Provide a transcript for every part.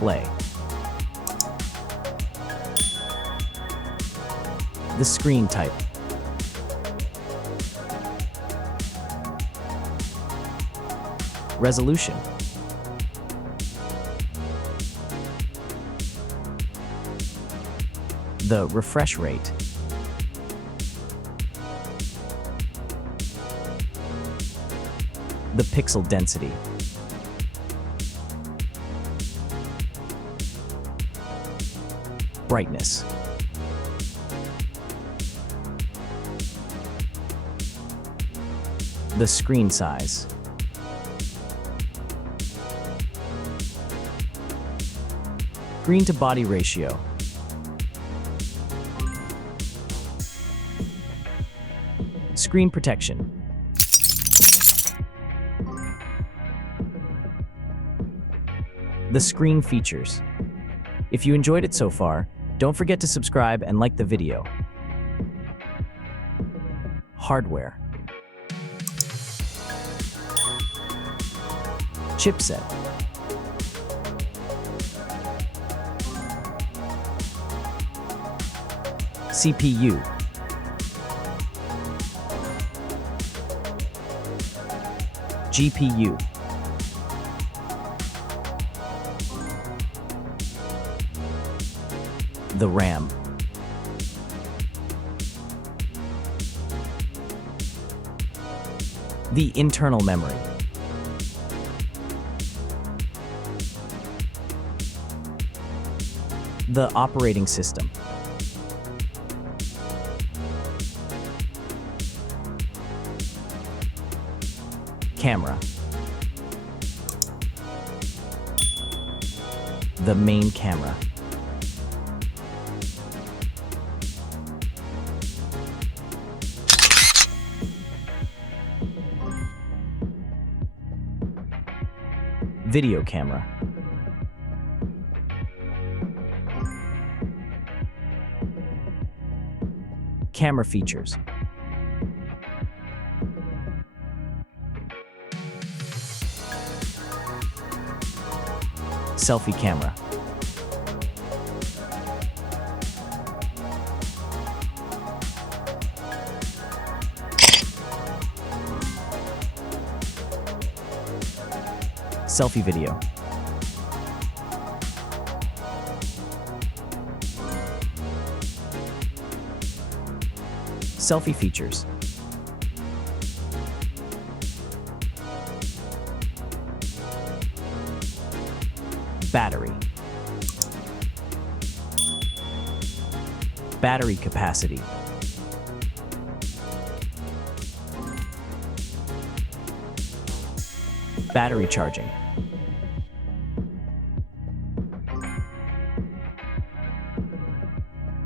display. The screen type. Resolution. The refresh rate. The pixel density. Brightness. The screen size. Screen to body ratio. Screen protection. The screen features. If you enjoyed it so far, don't forget to subscribe and like the video. Hardware. Chipset. CPU. GPU. The RAM. The internal memory. The operating system. Camera. The main camera. Video camera. Camera features. Selfie camera. Selfie video. Selfie features. Battery. Battery capacity. Battery charging.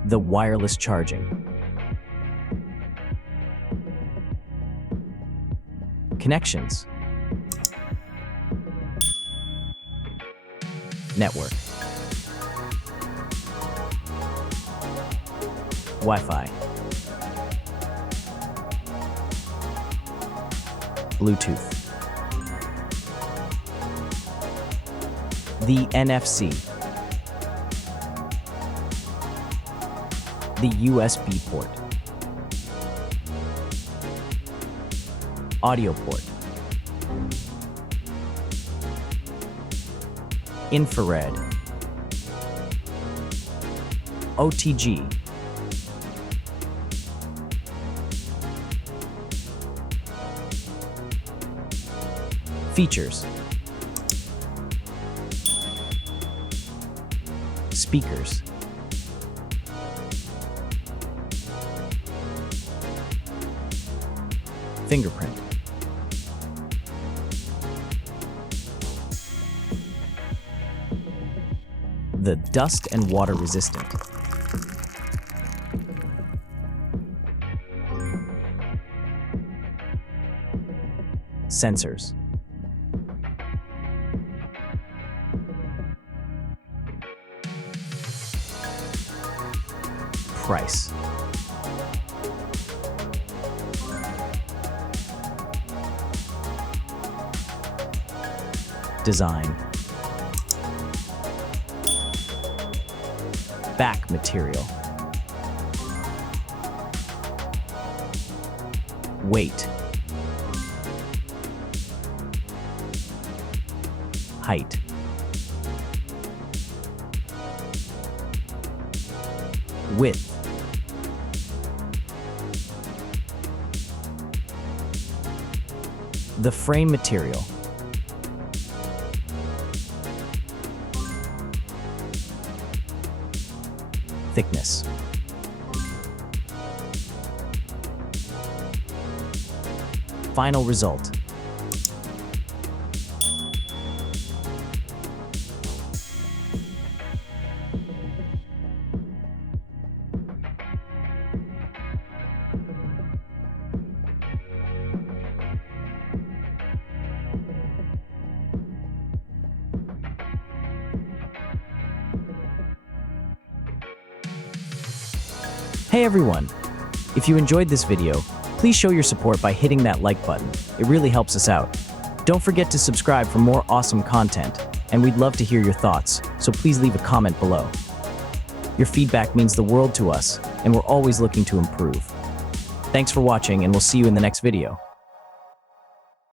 The wireless charging. Connections. Network. Wi-Fi. Bluetooth. The NFC. The USB port. Audio port. Infrared. OTG. Features. Speakers. Fingerprint. The dust and water resistant. Sensors. Price. Design. Back material. Weight. Height. Width. The frame material. Thickness. Final result. Hey everyone! If you enjoyed this video, please show your support by hitting that like button. It really helps us out. Don't forget to subscribe for more awesome content, and we'd love to hear your thoughts, so please leave a comment below. Your feedback means the world to us, and we're always looking to improve. Thanks for watching, and we'll see you in the next video.